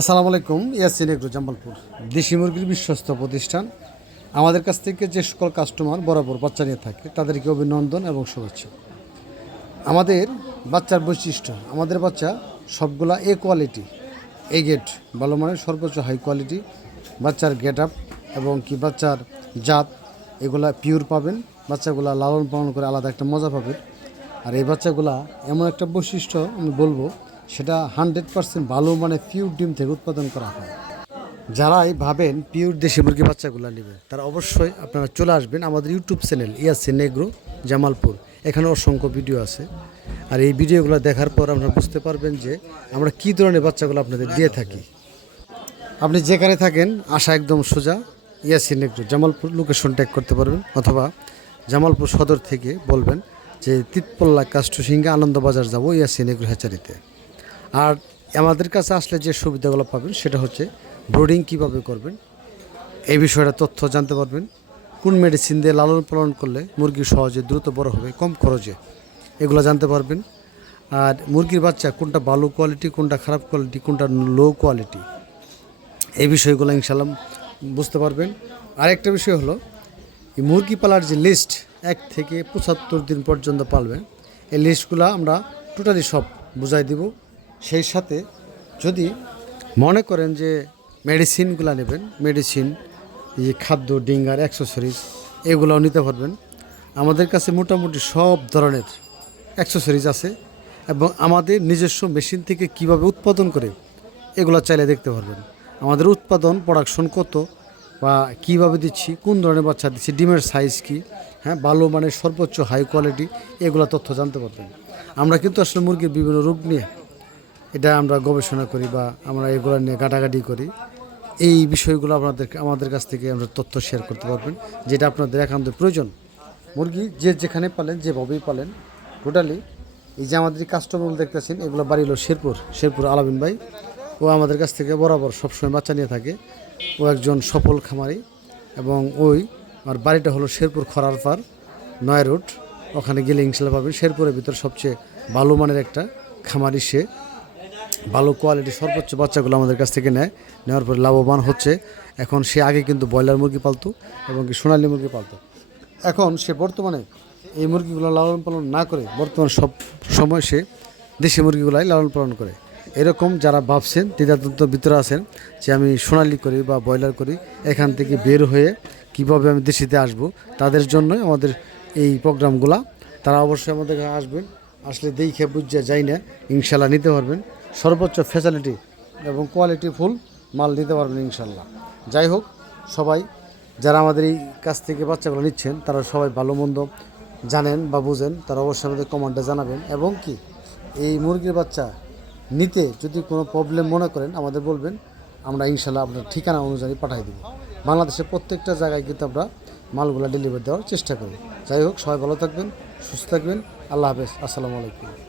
আসসালামু আলাইকুম। ইয়াসিন এগ্রো জামালপুর, দেশি মুরগির বিশ্বস্ত প্রতিষ্ঠান। আমাদের কাছ থেকে যে সকল কাস্টমার বরাবর বাচ্চা নিয়ে থাকে তাদেরকে অভিনন্দন এবং শুভেচ্ছা। আমাদের বাচ্চার বৈশিষ্ট্য, আমাদের বাচ্চা সবগুলা এ কোয়ালিটি, এ গেট, ভালো মানের সর্বোচ্চ হাই কোয়ালিটি। বাচ্চার গেট আপ এবং কি বাচ্চার জাত এগুলা পিওর পাবেন। বাচ্চাগুলা লালন পালন করে আলাদা একটা মজা পাবেন। আর এই বাচ্চাগুলা এমন একটা বৈশিষ্ট্য আমি বলবো, সেটা 100% ভালো মানে পিওর ডিম থেকে উৎপাদন করা হয়। যারাই ভাবেন পিওর দেশি মুরগি বাচ্চাগুলো নেবেন, তারা অবশ্যই আপনারা চলে আসবেন আমাদের YouTube channel Yasin agro Jamalpur. এখানে অসংখ্য ভিডিও আছে। আর এই ভিডিওগুলো দেখার পর আপনারা বুঝতে পারবেন যে আমরা কী ধরনের বাচ্চাগুলো আপনাদের দিয়ে থাকি। আপনি যেখানে থাকেন আসা একদম সোজা Yasin agro Jamalpur location tag করতে পারবেন, অথবা জামালপুর সদর থেকে বলবেন যে তিতপল্লা কাষ্টসিংহা আনন্দবাজার যাব ইয়াসিন এগ্রো হ্যাচারিতে। আর আমাদের কাছে আসলে যে সুবিধাগুলো পাবেন সেটা হচ্ছে ব্রিডিং কীভাবে করবেন এই বিষয়টা তথ্য জানতে পারবেন। কোন মেডিসিন দিয়ে লালন পালন করলে মুরগি সহজে দ্রুত বড় হবে কম খরচে, এগুলো জানতে পারবেন। আর মুরগির বাচ্চা কোনটা ভালো কোয়ালিটি, কোনটা খারাপ কোয়ালিটি, কোনটা লো কোয়ালিটি, এই বিষয়গুলো ইনশাল্লাহ বুঝতে পারবেন। আরেকটা বিষয় হলো এই মুরগি পালার যে লিস্ট 1 থেকে 75 দিন পর্যন্ত পালবেন, এই লিস্টগুলো আমরা টোটালি সব বুঝাই দিব। সেই সাথে যদি মনে করেন যে মেডিসিনগুলো নেবেন, মেডিসিন, এই খাদ্য, ডিঙ্গার, অ্যাক্সেসরিজ এগুলোও নিতে পারবেন। আমাদের কাছে মোটামুটি সব ধরনের অ্যাক্সেসরিজ আছে এবং আমাদের নিজস্ব মেশিন থেকে কিভাবে উৎপাদন করে এগুলো চাইলে দেখতে পারবেন। আমাদের উৎপাদন প্রোডাকশন কত বা কীভাবে দিচ্ছি, কোন ধরনের বাচ্চা দিচ্ছি, ডিমের সাইজ কী, হ্যাঁ ভালো মানে সর্বোচ্চ হাই কোয়ালিটি, এগুলো তথ্য জানতে পারবেন। আমরা কিন্তু আসলে মুরগির বিভিন্ন রোগ নিয়ে এটা আমরা গবেষণা করি বা আমরা এগুলো নিয়ে ঘাটাঘাটি করি। এই বিষয়গুলো আমাদের কাছ থেকে আমরা তথ্য শেয়ার করতে পারবেন, যেটা আপনাদের একান্ত প্রয়োজন। মুরগি যে যেখানে পালেন, যেভাবেই পালেন, টোটালি এই যে আমাদের কাস্টমারগুলো দেখতেছেন, এগুলো বাড়ি হলো শেরপুর আলামিন ভাই। ও আমাদের কাছ থেকে বরাবর সবসময় বাচ্চা নিয়ে থাকে। ও একজন সফল খামারি এবং আর বাড়িটা হলো শেরপুর খরারপাড় 9 রোড। ওখানে গেলে ইনশাল্লাহ পাবেন। শেরপুরের ভিতর সবচেয়ে ভালো মানের একটা খামারি সে। ভালো কোয়ালিটি সর্বোচ্চ বাচ্চাগুলো আমাদের কাছ থেকে নেওয়ার পরে লাভবান হচ্ছে। এখন সে আগে কিন্তু ব্রয়লার মুরগি পালতো এবং কি সোনালী মুরগি পালতো। এখন সে বর্তমানে এই মুরগিগুলো লালন পালন না করে বর্তমান সব সময় সে দেশি মুরগিগুলাই লালন পালন করে। এরকম যারা ভাবছেন, দ্বিধাদ্বন্দ্ব ভিতরে আছেন যে আমি সোনালী করি বা ব্রয়লার করি, এখান থেকে বের হয়ে কিভাবে আমি দেশিতে আসব, তাদের জন্যই আমাদের এই প্রোগ্রামগুলা। তারা অবশ্যই আমাদের কাছে আসবেন, আসলে দেখে বুঝে যাই না ইনশাল্লাহ নিতে পারবেন। সর্বোচ্চ ফ্যাসিলিটি এবং কোয়ালিটি ফুল মাল নিতে পারবেন ইনশাল্লাহ। যাই হোক, সবাই যারা আমাদের এই কাছ থেকে বাচ্চাগুলো নিচ্ছেন তারা সবাই ভালো মন্দ জানেন বা বুঝেন, তারা অবশ্যই আমাদের কমেন্টে জানাবেন। এবং কি এই মুরগির বাচ্চা নিতে যদি কোনো প্রবলেম মনে করেন আমাদের বলবেন, আমরা ইনশাল্লাহ আপনার ঠিকানা অনুযায়ী পাঠিয়ে দেব। বাংলাদেশের প্রত্যেকটা জায়গায় কিন্তু আমরা মালগুলো ডেলিভারি দেওয়ার চেষ্টা করি। যাই হোক, সবাই ভালো থাকবেন, সুস্থ থাকবেন। আল্লাহ হাফেজ। আসসালামু আলাইকুম।